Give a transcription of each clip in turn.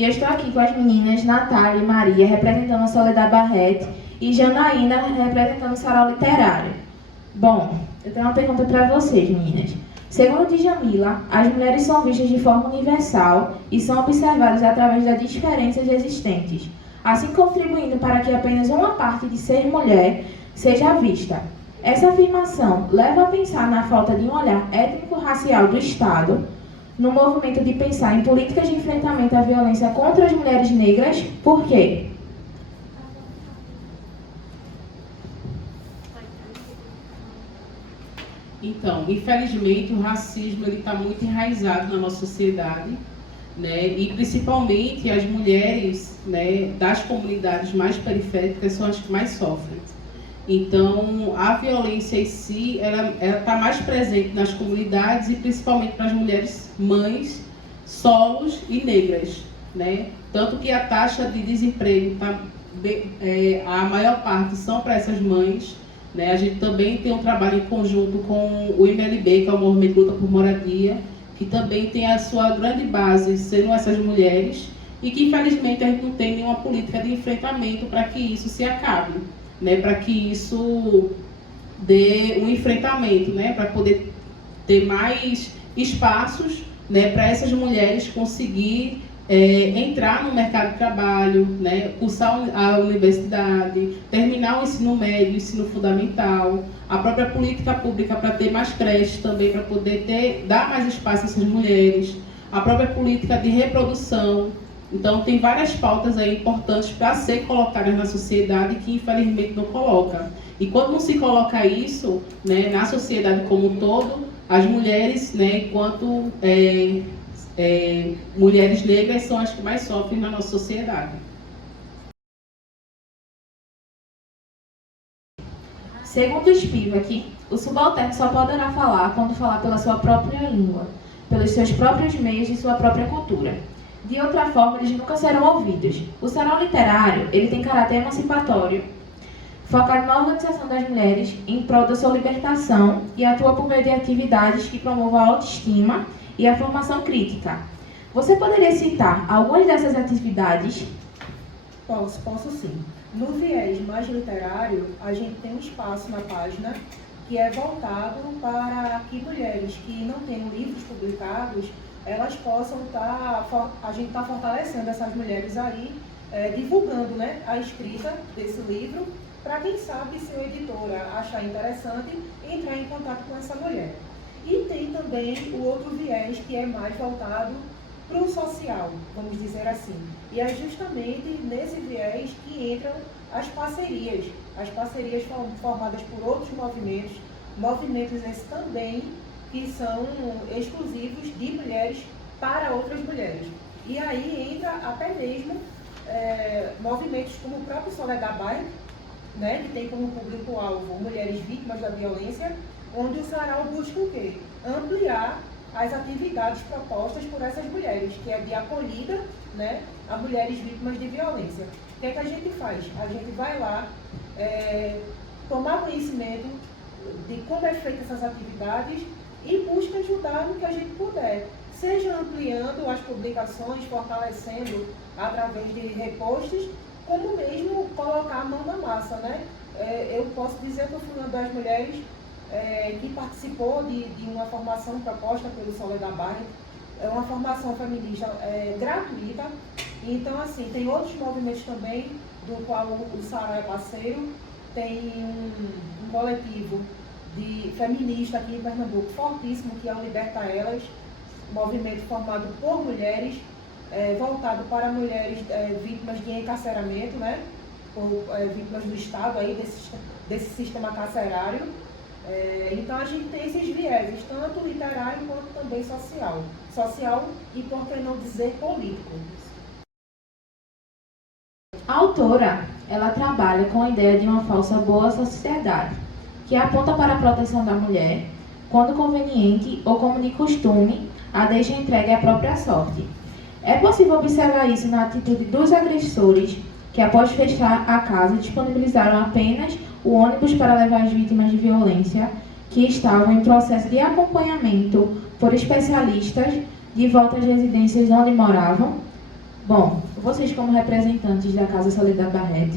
E eu estou aqui com as meninas Natália e Maria, representando a Soledad Barrete, e Janaína, representando o Sarau Literário. Bom, eu tenho uma pergunta para vocês, meninas. Segundo Djamila, as mulheres são vistas de forma universal e são observadas através das diferenças existentes, assim contribuindo para que apenas uma parte de ser mulher seja vista. Essa afirmação leva a pensar na falta de um olhar étnico-racial do Estado, no movimento de pensar em políticas de enfrentamento à violência contra as mulheres negras. Por quê? Então, infelizmente, o racismo está muito enraizado na nossa sociedade, né? E principalmente as mulheres, né, das comunidades mais periféricas são as que mais sofrem. Então, a violência em si, ela está mais presente nas comunidades e principalmente para as mulheres mães, solos e negras, né? Tanto que a taxa de desemprego, a maior parte são para essas mães, né? A gente também tem um trabalho em conjunto com o MLB, que é o Movimento Luta por Moradia, que também tem a sua grande base sendo essas mulheres e que, infelizmente, a gente não tem nenhuma política de enfrentamento para que isso se acabe, né? Para que isso dê um enfrentamento, né? Para poder ter mais espaços, né? Para essas mulheres conseguir entrar no mercado de trabalho, né? Cursar a universidade, terminar o ensino médio, o ensino fundamental, a própria política pública para ter mais creches também, para poder dar mais espaço a essas mulheres, a própria política de reprodução. Então, tem várias pautas aí importantes para ser colocadas na sociedade que, infelizmente, não coloca. E quando não se coloca isso, né, na sociedade como um todo, as mulheres, né, enquanto mulheres negras, são as que mais sofrem na nossa sociedade. Segundo o Spivak, o subalterno só poderá falar quando falar pela sua própria língua, pelos seus próprios meios e sua própria cultura. De outra forma, eles nunca serão ouvidos. O Sarau Literário, ele tem caráter emancipatório, focado na organização das mulheres em prol da sua libertação e atua por meio de atividades que promovam a autoestima e a formação crítica. Você poderia citar algumas dessas atividades? Posso sim. No viés mais literário, a gente tem um espaço na página que é voltado para que mulheres que não tenham livros publicados, elas possam a gente está fortalecendo essas mulheres aí, divulgando, né, a escrita desse livro, para quem sabe, se a editora achar interessante, entrar em contato com essa mulher. E tem também o outro viés que é mais voltado para o social, vamos dizer assim. E é justamente nesse viés que entram as parcerias formadas por outros movimentos esses também que são exclusivos de mulheres para outras mulheres. E aí entra até mesmo movimentos como o próprio Soledad Barrete, né, que tem como público-alvo mulheres vítimas da violência, onde o Sarau busca o quê? Ampliar as atividades propostas por essas mulheres, que é de acolhida, né, a mulheres vítimas de violência. O que é que a gente faz? A gente vai lá tomar conhecimento de como é feita essas atividades e busca ajudar no que a gente puder, seja ampliando as publicações, fortalecendo através de repostos, como mesmo colocar a mão na massa, né? Eu posso dizer que eu fui uma das mulheres que participou de uma formação proposta pelo Soledad Barrete, uma formação feminista gratuita. Então, assim, tem outros movimentos também, do qual o Sarau é parceiro. Tem um coletivo feminista aqui em Pernambuco fortíssimo, que é o Liberta Elas, movimento formado por mulheres, voltado para mulheres vítimas de encarceramento, né? Vítimas do Estado, aí, desse sistema carcerário. Então a gente tem esses vieses, tanto literário quanto também social. Social e, por que não dizer, político. A autora, ela trabalha com a ideia de uma falsa boa sociedade, que aponta para a proteção da mulher, quando conveniente ou como de costume, a deixa entregue à própria sorte. É possível observar isso na atitude dos agressores, que após fechar a casa, disponibilizaram apenas o ônibus para levar as vítimas de violência, que estavam em processo de acompanhamento por especialistas de volta às residências onde moravam. Bom, vocês como representantes da Casa Soledad Barrett,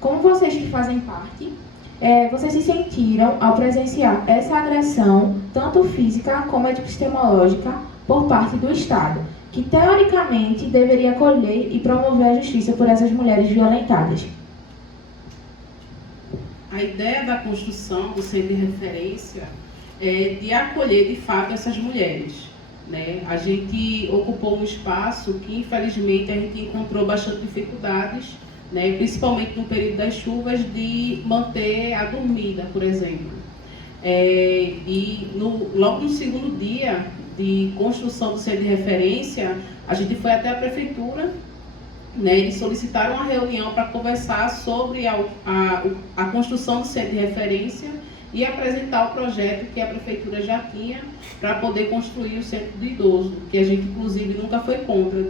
como vocês que fazem parte, vocês se sentiram ao presenciar essa agressão, tanto física como epistemológica, por parte do Estado, que teoricamente deveria acolher e promover a justiça por essas mulheres violentadas? A ideia da construção do centro de referência é de acolher de fato essas mulheres, né? A gente ocupou um espaço que infelizmente a gente encontrou bastante dificuldades, né? Principalmente no período das chuvas, de manter a dormida, por exemplo. Logo no segundo dia de construção do centro de referência, a gente foi até a prefeitura, né? Eles solicitaram uma reunião para conversar sobre a construção do centro de referência e apresentar o projeto que a prefeitura já tinha para poder construir o centro do idoso, que a gente inclusive nunca foi contra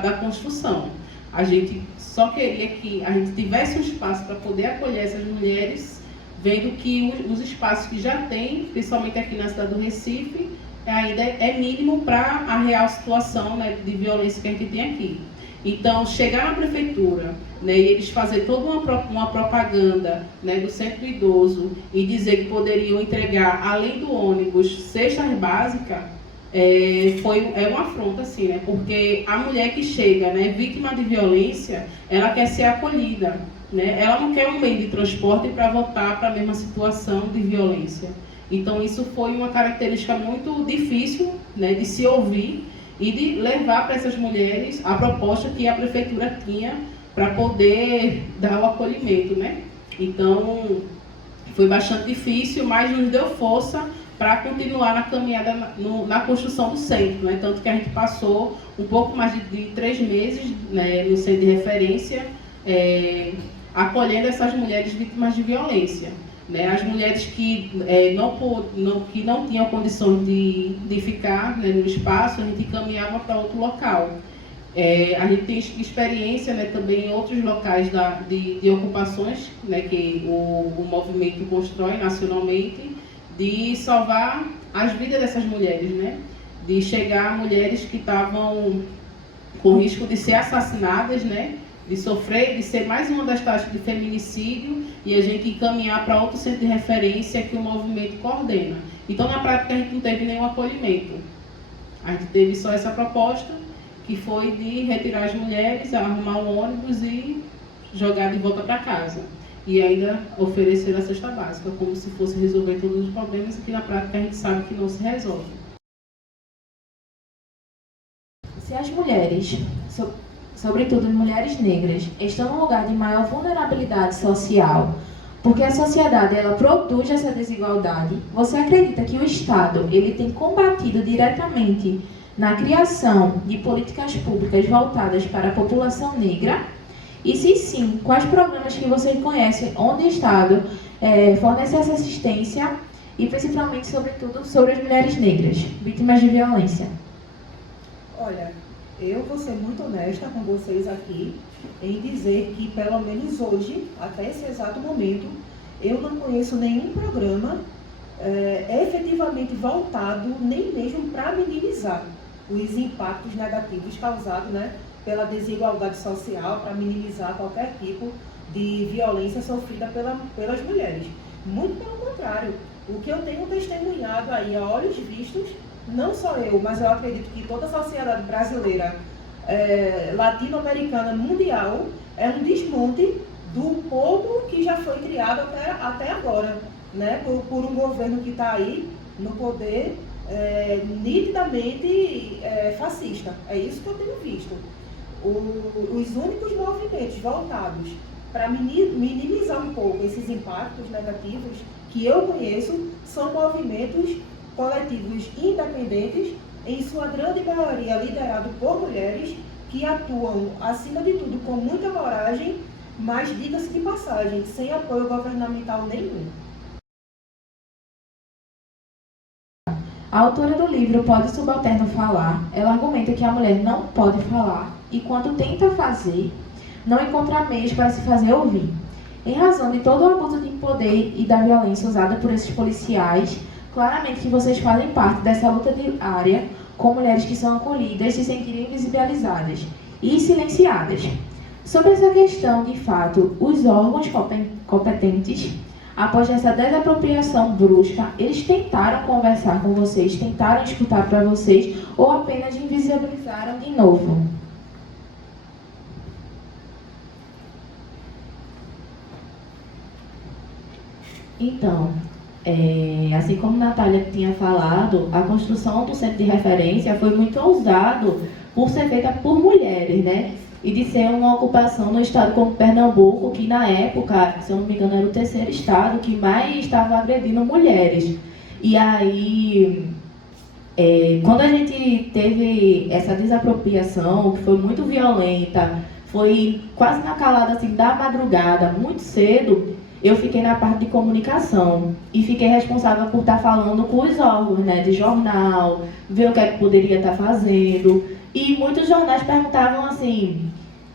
da construção. A gente só queria que a gente tivesse um espaço para poder acolher essas mulheres, vendo que os espaços que já tem, principalmente aqui na cidade do Recife, ainda é mínimo para a real situação, né, de violência que a gente tem aqui. Então, chegar na prefeitura, né, e eles fazer toda uma propaganda, né, do centro do idoso e dizer que poderiam entregar, além do ônibus, cestas básicas, é uma afronta, assim, né, porque a mulher que chega, né, vítima de violência, ela quer ser acolhida, né, ela não quer um meio de transporte para voltar para a mesma situação de violência. Então, isso foi uma característica muito difícil, né, de se ouvir e de levar para essas mulheres a proposta que a prefeitura tinha para poder dar o acolhimento, né? Então, foi bastante difícil, mas nos deu força para continuar na caminhada na construção do centro, né? Tanto que a gente passou um pouco mais de 3 meses, né, no centro de referência, acolhendo essas mulheres vítimas de violência. Né, as mulheres que não tinham condições de ficar, né, no espaço, a gente encaminhava para outro local. A gente tem experiência, né, também em outros locais de ocupações, né, que o movimento constrói nacionalmente, de salvar as vidas dessas mulheres, né, de chegar a mulheres que estavam com risco de ser assassinadas, né, de sofrer, de ser mais uma das taxas de feminicídio, e a gente encaminhar para outro centro de referência que o movimento coordena. Então, na prática, a gente não teve nenhum acolhimento. A gente teve só essa proposta, que foi de retirar as mulheres, arrumar um ônibus e jogar de volta para casa. E ainda oferecer a cesta básica, como se fosse resolver todos os problemas, e que na prática a gente sabe que não se resolve. Se as mulheres, sobretudo as mulheres negras, estão num lugar de maior vulnerabilidade social, porque a sociedade ela produz essa desigualdade, você acredita que o Estado ele tem combatido diretamente na criação de políticas públicas voltadas para a população negra? E se sim, quais programas que vocês conhecem onde o Estado fornece essa assistência e principalmente, sobretudo, sobre as mulheres negras, vítimas de violência? Olha, eu vou ser muito honesta com vocês aqui em dizer que, pelo menos hoje, até esse exato momento, eu não conheço nenhum programa efetivamente voltado nem mesmo para minimizar os impactos negativos causados, né, pela desigualdade social, para minimizar qualquer tipo de violência sofrida pelas mulheres. Muito pelo contrário, o que eu tenho testemunhado aí a olhos vistos, não só eu, mas eu acredito que toda a sociedade brasileira, latino-americana, mundial, é um desmonte do pouco que já foi criado até agora, né, por um governo que está aí no poder nitidamente fascista. É isso que eu tenho visto. Os únicos movimentos voltados para minimizar um pouco esses impactos negativos que eu conheço são movimentos coletivos independentes, em sua grande maioria liderados por mulheres, que atuam, acima de tudo, com muita coragem, mas, diga-se de passagem, sem apoio governamental nenhum. A autora do livro Pode o Subalterno Falar, ela argumenta que a mulher não pode falar e, quando tenta fazer, não encontra meios para se fazer ouvir. Em razão de todo o abuso de poder e da violência usada por esses policiais, claramente que vocês fazem parte dessa luta diária com mulheres que são acolhidas e se sentirem invisibilizadas. e silenciadas. Sobre essa questão, de fato, os órgãos competentes, após essa desapropriação brusca, eles tentaram conversar com vocês, tentaram escutar para vocês, ou apenas invisibilizaram de novo? Então, assim como a Natália tinha falado, a construção do centro de referência foi muito ousado por ser feita por mulheres, né? E de ser uma ocupação no estado como Pernambuco, que na época, se eu não me engano, era o terceiro estado que mais estava agredindo mulheres. E aí, quando a gente teve essa desapropriação, que foi muito violenta, foi quase na calada assim, da madrugada, muito cedo, eu fiquei na parte de comunicação e fiquei responsável por estar falando com os órgãos, né, de jornal, ver o que é que poderia estar fazendo. E muitos jornais perguntavam assim: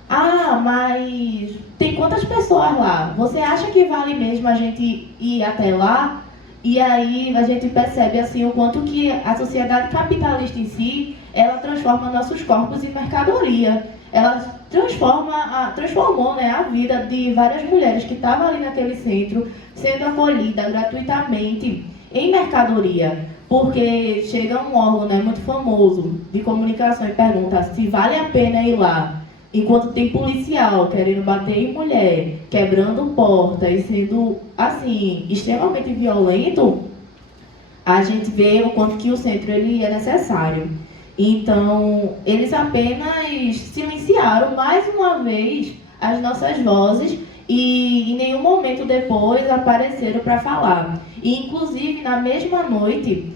ah, mas tem quantas pessoas lá? Você acha que vale mesmo a gente ir até lá? E aí a gente percebe assim o quanto que a sociedade capitalista em si, ela transforma nossos corpos em mercadoria. Ela transformou, né, a vida de várias mulheres que estavam ali naquele centro, sendo acolhida gratuitamente em mercadoria. Porque chega um órgão, né, muito famoso de comunicação e pergunta se vale a pena ir lá, enquanto tem policial querendo bater em mulher, quebrando porta e sendo, assim, extremamente violento, a gente vê o quanto que o centro ele é necessário. Então, eles apenas silenciaram mais uma vez as nossas vozes e em nenhum momento depois apareceram para falar. E, inclusive, na mesma noite,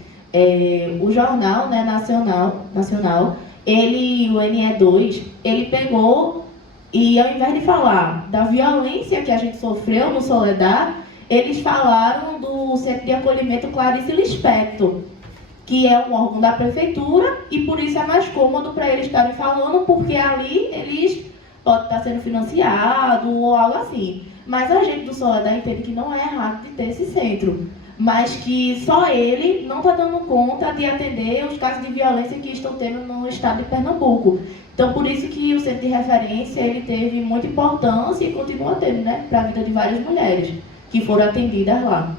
o jornal, né, nacional, ele, o NE2, ele pegou e, ao invés de falar da violência que a gente sofreu no Soledad, eles falaram do Centro de Acolhimento Clarice Lispector, que é um órgão da prefeitura, e por isso é mais cômodo para eles estarem falando, porque ali eles podem estar sendo financiados ou algo assim. Mas a gente do Soledad entende que não é errado de ter esse centro, mas que só ele não está dando conta de atender os casos de violência que estão tendo no estado de Pernambuco. Então, por isso que o centro de referência ele teve muita importância e continua tendo, né, para a vida de várias mulheres que foram atendidas lá.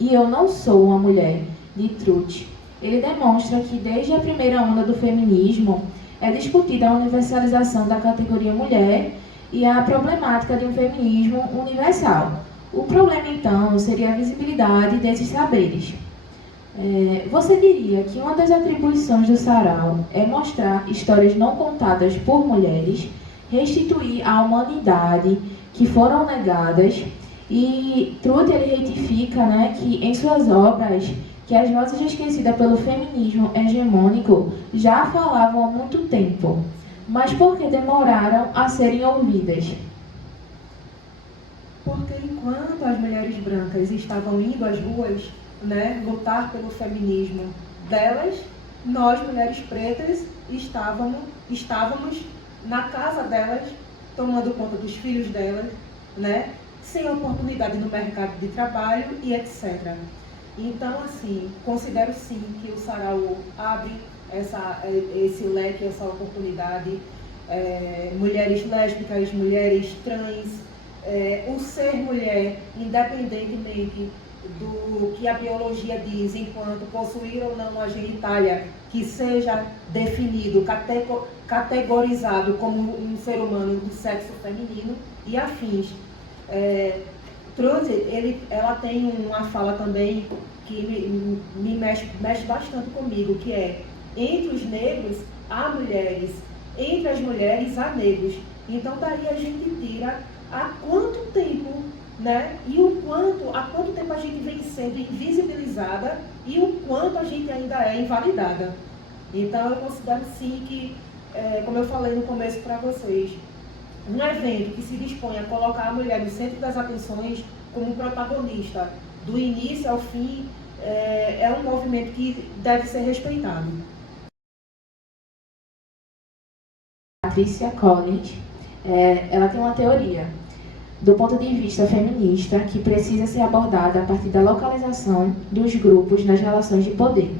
E Eu Não Sou Uma Mulher, de Truth. Ele demonstra que desde a primeira onda do feminismo é discutida a universalização da categoria mulher e a problemática de um feminismo universal. O problema, então, seria a visibilidade desses saberes. Você diria que uma das atribuições do sarau é mostrar histórias não contadas por mulheres, restituir à humanidade que foram negadas. E Truth ele retifica, né, que em suas obras que as vozes esquecidas pelo feminismo hegemônico já falavam há muito tempo, mas por que demoraram a serem ouvidas? Porque enquanto as mulheres brancas estavam indo às ruas, né, lutar pelo feminismo delas, nós, mulheres pretas, estávamos na casa delas, tomando conta dos filhos delas, né, sem oportunidade no mercado de trabalho e etc. Então, assim, considero sim que o sarau abre esse leque, essa oportunidade. Mulheres lésbicas, mulheres trans, o ser mulher, independentemente do que a biologia diz, enquanto possuir ou não a genitália que seja definido, categorizado como um ser humano do sexo feminino e afins. Truth, ela tem uma fala também que me mexe bastante comigo, que é: entre os negros há mulheres, entre as mulheres há negros. Então daí a gente tira há quanto tempo, né? E há quanto tempo a gente vem sendo invisibilizada e o quanto a gente ainda é invalidada. Então eu considero sim que, como eu falei no começo para vocês, um evento que se dispõe a colocar a mulher no centro das atenções como protagonista do início ao fim, é um movimento que deve ser respeitado. Patricia Collins, ela tem uma teoria do ponto de vista feminista que precisa ser abordada a partir da localização dos grupos nas relações de poder.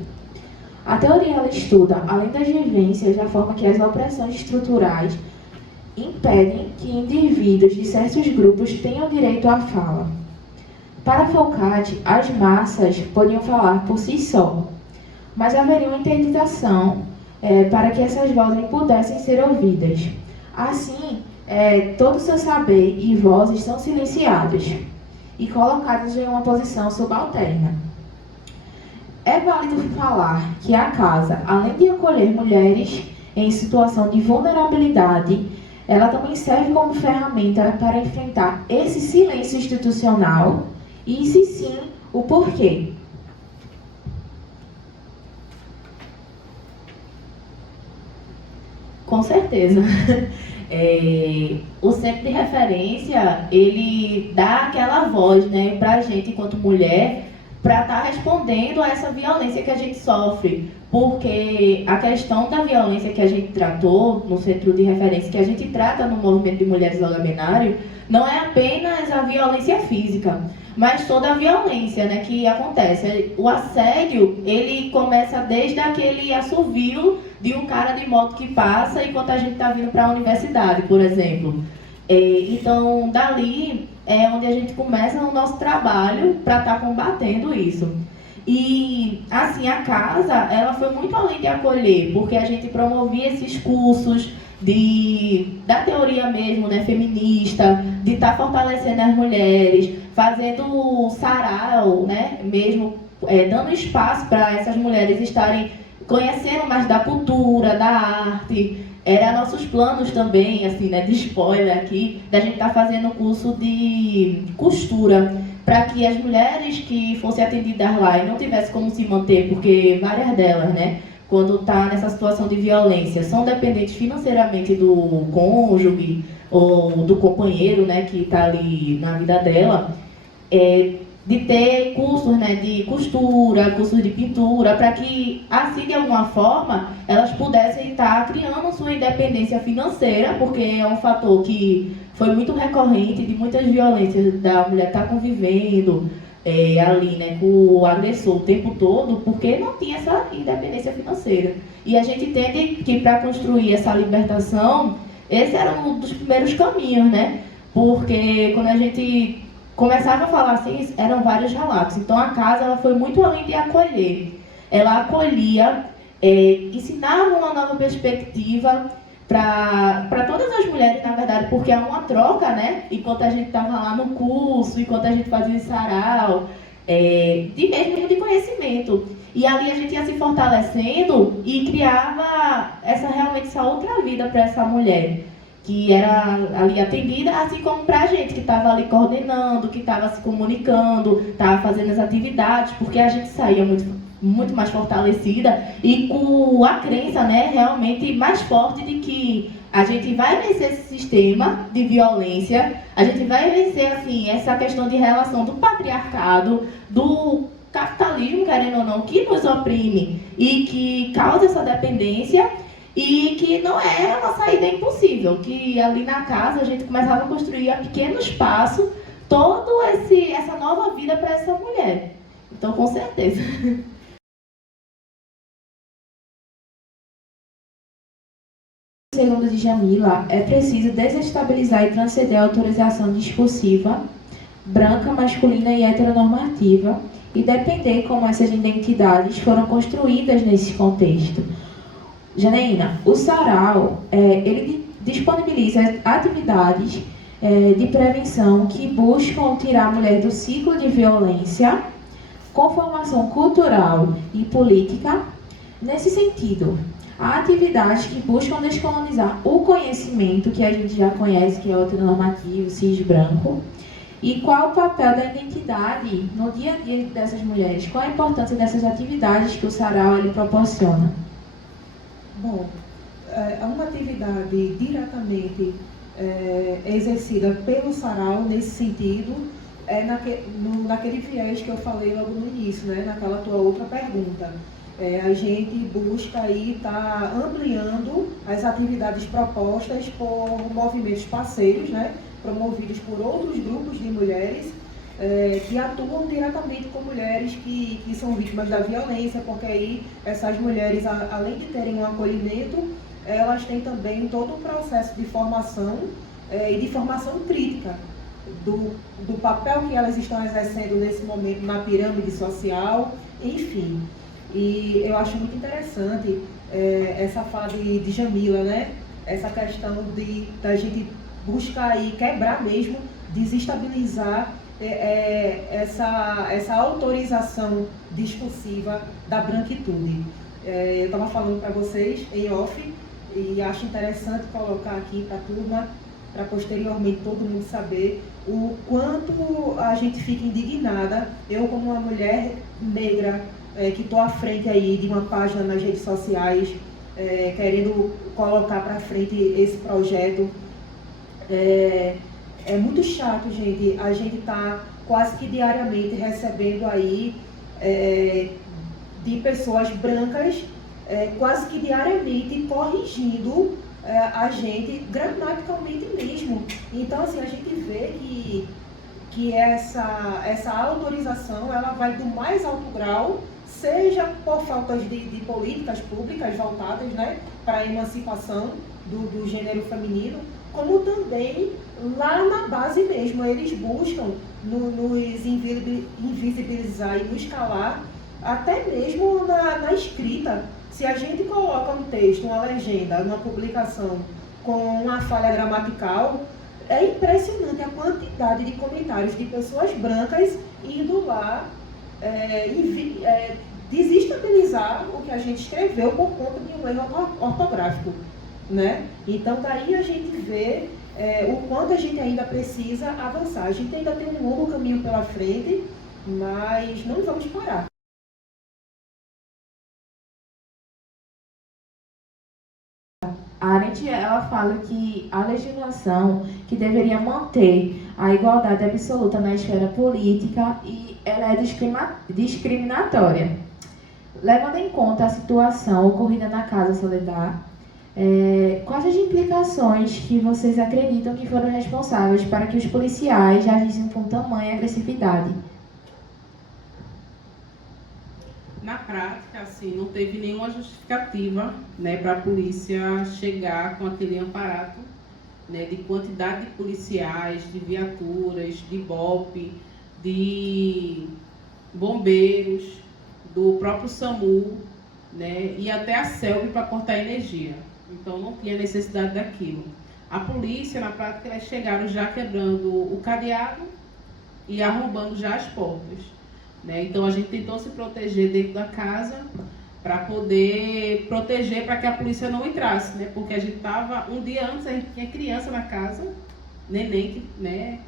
A teoria ela estuda, além das vivências, a forma que as opressões estruturais impedem que indivíduos de certos grupos tenham direito à fala. Para Foucault, as massas podiam falar por si só, mas haveria uma interditação para que essas vozes pudessem ser ouvidas. Assim, todo o seu saber e vozes são silenciados e colocados em uma posição subalterna. É válido falar que a casa, além de acolher mulheres em situação de vulnerabilidade, ela também serve como ferramenta para enfrentar esse silêncio institucional e, se sim, o porquê. Com certeza. O centro de referência, ele dá aquela voz, né, para a gente, enquanto mulher, para estar respondendo a essa violência que a gente sofre. Porque a questão da violência que a gente tratou no centro de referência, que a gente trata no movimento de mulheres do Agamenário, não é apenas a violência física, mas toda a violência, né, que acontece. O assédio, ele começa desde aquele assovio de um cara de moto que passa enquanto a gente está vindo para a universidade, por exemplo. Então, dali é onde a gente começa o nosso trabalho para estar combatendo isso. E, assim, a casa, ela foi muito além de acolher, porque a gente promovia esses cursos da teoria mesmo, né, feminista, de estar fortalecendo as mulheres, fazendo sarau, né, mesmo dando espaço para essas mulheres estarem conhecendo mais da cultura, da arte. Era nossos planos também, assim, né, de spoiler aqui, da gente estar fazendo curso de costura, para que as mulheres que fossem atendidas lá e não tivessem como se manter, porque várias delas, né, quando está nessa situação de violência, são dependentes financeiramente do cônjuge ou do companheiro, né, que está ali na vida dela, de ter cursos, né, de costura, cursos de pintura, para que, assim, de alguma forma, elas pudessem estar criando sua independência financeira, porque é um fator que foi muito recorrente de muitas violências da mulher estar convivendo ali, né, com o agressor o tempo todo, porque não tinha essa independência financeira. E a gente entende que para construir essa libertação, esse era um dos primeiros caminhos, né, porque quando a gente começava a falar assim, eram vários relatos. Então a casa ela foi muito além de acolher. Ela acolhia, ensinava uma nova perspectiva para todas as mulheres, na verdade, porque há uma troca, né? Enquanto a gente estava lá no curso, enquanto a gente fazia o sarau, mesmo de conhecimento. E ali a gente ia se fortalecendo e criava realmente essa outra vida para essa mulher, que era ali atendida, assim como para a gente, que estava ali coordenando, que estava se comunicando, estava fazendo as atividades, porque a gente saía muito mais fortalecida e com a crença, né, realmente mais forte de que a gente vai vencer esse sistema de violência, a gente vai vencer, assim, essa questão de relação do patriarcado, do capitalismo, querendo ou não, que nos oprime e que causa essa dependência. E que não é uma saída impossível, que ali na casa a gente começava a construir a pequeno espaço essa nova vida para essa mulher. Então, com certeza. Segundo Djamila, é preciso desestabilizar e transcender a autorização discursiva, branca, masculina e heteronormativa, e depender como essas identidades foram construídas nesse contexto. Janaína, o sarau, ele disponibiliza atividades de prevenção que buscam tirar a mulher do ciclo de violência com formação cultural e política. Nesse sentido, há atividades que buscam descolonizar o conhecimento que a gente já conhece, que é o heteronormativo, cis branco. E qual o papel da identidade no dia a dia dessas mulheres? Qual a importância dessas atividades que o sarau ele proporciona? Bom, uma atividade diretamente exercida pelo sarau nesse sentido naquele viés que eu falei logo no início, né, naquela tua outra pergunta. A gente busca aí estar ampliando as atividades propostas por movimentos parceiros, né, promovidos por outros grupos de mulheres que atuam diretamente com mulheres que são vítimas da violência, porque aí essas mulheres, além de terem um acolhimento, elas têm também todo um processo de formação e de formação crítica do papel que elas estão exercendo nesse momento na pirâmide social, enfim. E eu acho muito interessante essa fala de Jamila, né? Essa questão da gente buscar aí quebrar mesmo, desestabilizar essa autorização discursiva da branquitude. Eu estava falando para vocês em off e acho interessante colocar aqui para a turma, para posteriormente todo mundo saber o quanto a gente fica indignada. Eu, como uma mulher negra que estou à frente aí de uma página nas redes sociais, querendo colocar para frente esse projeto, é muito chato, gente. A gente está quase que diariamente recebendo aí de pessoas brancas, quase que diariamente corrigindo a gente gramaticalmente mesmo. Então, assim, a gente vê que essa autorização ela vai do mais alto grau, seja por falta de políticas públicas voltadas, né, para a emancipação do gênero feminino, como também lá na base mesmo, eles buscam nos invisibilizar e nos calar, até mesmo na escrita. Se a gente coloca um texto, uma legenda, uma publicação com uma falha gramatical, é impressionante a quantidade de comentários de pessoas brancas indo lá desestabilizar o que a gente escreveu por conta de um erro ortográfico, né? Então daí a gente vê o quanto a gente ainda precisa avançar. A gente ainda tem um longo caminho pela frente, mas não vamos parar. A Arendt, ela fala que a legislação que deveria manter a igualdade absoluta na esfera política e ela é discriminatória. Levando em conta a situação ocorrida na Casa Soledad, quais as implicações que vocês acreditam que foram responsáveis para que os policiais agissem com tamanha agressividade? Na prática, assim, não teve nenhuma justificativa, né, para a polícia chegar com aquele aparato, né, de quantidade de policiais, de viaturas, de BOPE, de bombeiros, do próprio SAMU, né, e até a CELB para cortar energia. Então não tinha necessidade daquilo. A polícia, na prática, elas chegaram já quebrando o cadeado e arrombando já as portas, né? Então a gente tentou se proteger dentro da casa para poder proteger para que a polícia não entrasse, né? Porque a gente estava, um dia antes, a gente tinha criança na casa, neném, né?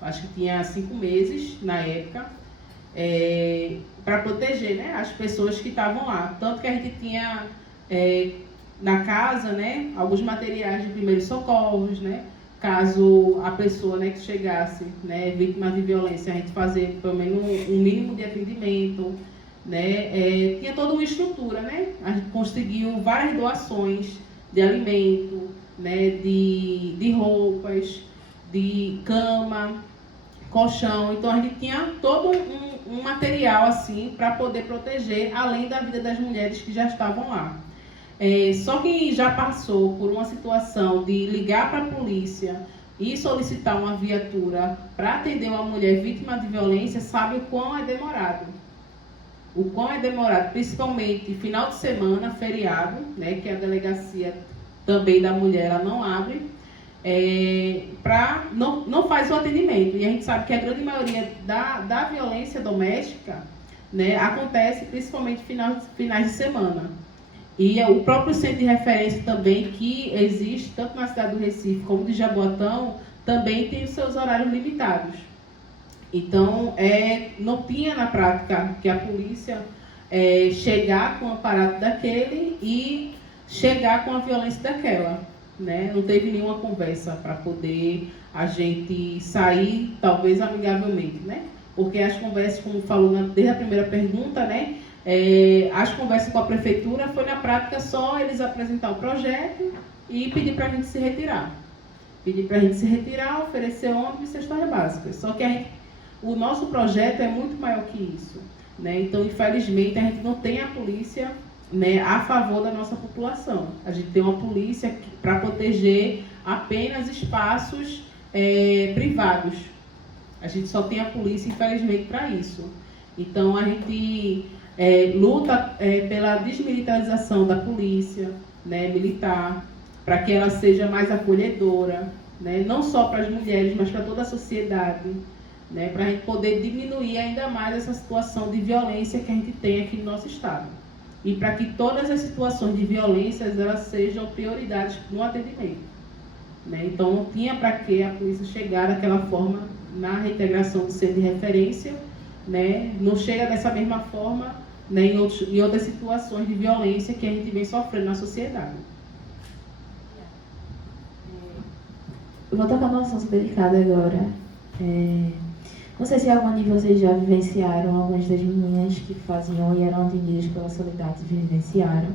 Acho que tinha 5 meses na época, para proteger, né, as pessoas que estavam lá. Tanto que a gente tinha na casa, né, alguns materiais de primeiros socorros, né, caso a pessoa, né, que chegasse, né, vítima de violência, a gente fazer pelo menos um mínimo de atendimento, né, tinha toda uma estrutura, né, a gente conseguiu várias doações de alimento, né, de roupas, de cama, colchão. Então a gente tinha todo um material assim para poder proteger, além da vida das mulheres que já estavam lá. Só quem já passou por uma situação de ligar para a polícia e solicitar uma viatura para atender uma mulher vítima de violência sabe o quão é demorado. O quão é demorado, principalmente final de semana, feriado, né, que a delegacia também da mulher ela não abre, não faz o atendimento. E a gente sabe que a grande maioria da violência doméstica, né, acontece principalmente finais de semana. E o próprio centro de referência também, que existe tanto na cidade do Recife como de Jaboatão, também tem os seus horários limitados. Então, não tinha na prática que a polícia chegar com o aparato daquele e chegar com a violência daquela, né? Não teve nenhuma conversa para poder a gente sair, talvez amigavelmente, né? Porque as conversas, como falou desde a primeira pergunta, né? As conversas com a prefeitura foi na prática só eles apresentar o projeto e pedir para a gente se retirar. Oferecer ônibus e cestas básicas. Só que a gente o nosso projeto é muito maior que isso, né? Então, infelizmente, a gente não tem a polícia, né, a favor da nossa população. A gente tem uma polícia para proteger apenas espaços privados. A gente só tem a polícia, infelizmente, para isso. Então, a gente luta pela desmilitarização da polícia, né, militar, para que ela seja mais acolhedora, né, não só para as mulheres, mas para toda a sociedade, né, para a gente poder diminuir ainda mais essa situação de violência que a gente tem aqui no nosso estado. E para que todas as situações de violência elas sejam prioridades no atendimento, né? Então, não tinha para que a polícia chegar daquela forma na reintegração do centro de referência, né? Não chega dessa mesma forma, né, em outras situações de violência que a gente vem sofrendo na sociedade. Eu vou tocar num assunto delicado agora. Não sei se algum de vocês já vivenciaram, algumas das meninas que faziam e eram atendidas pela Soledade vivenciaram,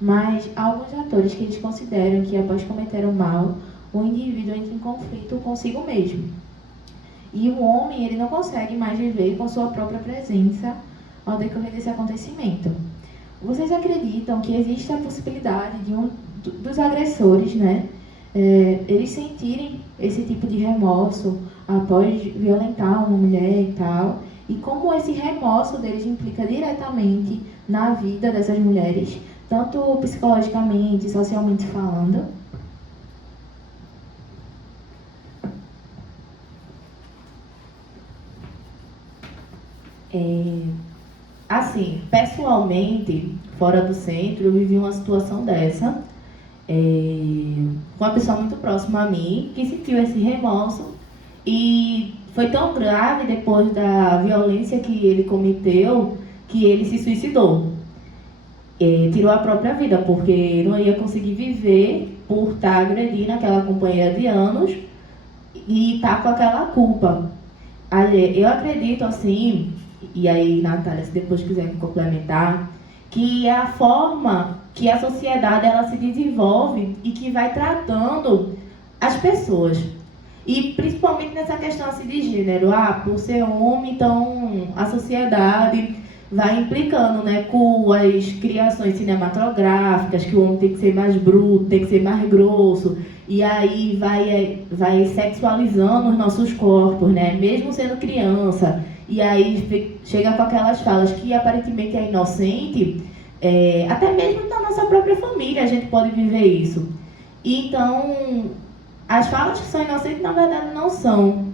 mas há alguns atores que eles consideram que após cometer o mal, o indivíduo entra em conflito consigo mesmo. E o homem, ele não consegue mais viver com sua própria presença ao decorrer desse acontecimento. Vocês acreditam que existe a possibilidade dos agressores, né, eles sentirem esse tipo de remorso após violentar uma mulher e tal, e como esse remorso deles implica diretamente na vida dessas mulheres, tanto psicologicamente, socialmente falando? Assim, pessoalmente, fora do centro, eu vivi uma situação dessa, com uma pessoa muito próxima a mim, que sentiu esse remorso, e foi tão grave depois da violência que ele cometeu, que ele se suicidou. Tirou a própria vida, porque não ia conseguir viver por estar agredindo aquela companheira de anos e estar com aquela culpa. Eu acredito, assim, e aí, Natália, se depois quiser me complementar, que é a forma que a sociedade ela se desenvolve e que vai tratando as pessoas. E principalmente nessa questão assim, de gênero. Por ser homem, então a sociedade vai implicando, né, com as criações cinematográficas, que o homem tem que ser mais bruto, tem que ser mais grosso. E aí vai sexualizando os nossos corpos, né, mesmo sendo criança. E aí chega com aquelas falas que aparentemente é inocente, até mesmo na nossa própria família a gente pode viver isso. E então, as falas que são inocentes, na verdade, não são.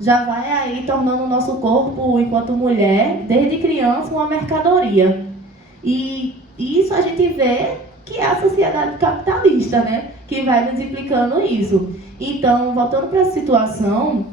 Já vai aí tornando o nosso corpo, enquanto mulher, desde criança, uma mercadoria. E isso a gente vê que é a sociedade capitalista, né, que vai nos implicando isso. Então, voltando para a situação,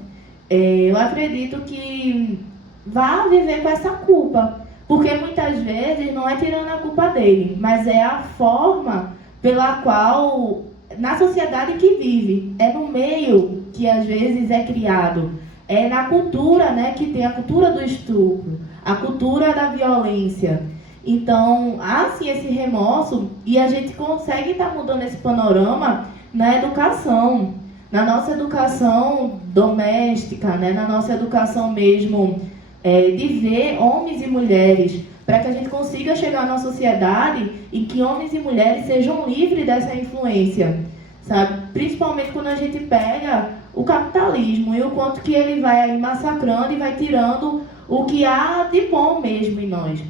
eu acredito que vá viver com essa culpa, porque muitas vezes não é tirando a culpa dele, mas é a forma pela qual, na sociedade que vive, é no meio que às vezes é criado, é na cultura, né, que tem a cultura do estupro, a cultura da violência. Então, há sim esse remorso e a gente consegue estar mudando esse panorama na educação, na nossa educação doméstica, né, na nossa educação mesmo, de ver homens e mulheres, para que a gente consiga chegar na sociedade em que homens e mulheres sejam livres dessa influência, sabe? Principalmente quando a gente pega o capitalismo e o quanto que ele vai aí massacrando e vai tirando o que há de bom mesmo em nós.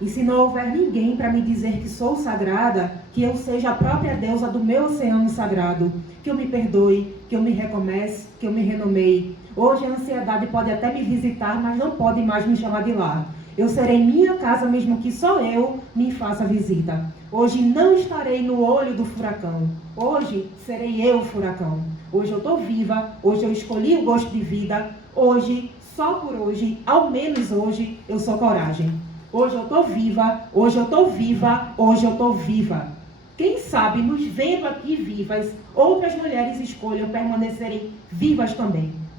E se não houver ninguém para me dizer que sou sagrada, que eu seja a própria deusa do meu oceano sagrado, que eu me perdoe, que eu me recomece, que eu me renomeie. Hoje a ansiedade pode até me visitar, mas não pode mais me chamar de lar. Eu serei minha casa, mesmo que só eu me faça visita. Hoje não estarei no olho do furacão. Hoje serei eu o furacão. Hoje eu estou viva, hoje eu escolhi o gosto de vida. Hoje, só por hoje, ao menos hoje, eu sou coragem. Hoje eu estou viva, hoje eu estou viva, hoje eu estou viva. Quem sabe, nos vendo aqui vivas, outras mulheres escolham permanecerem vivas também.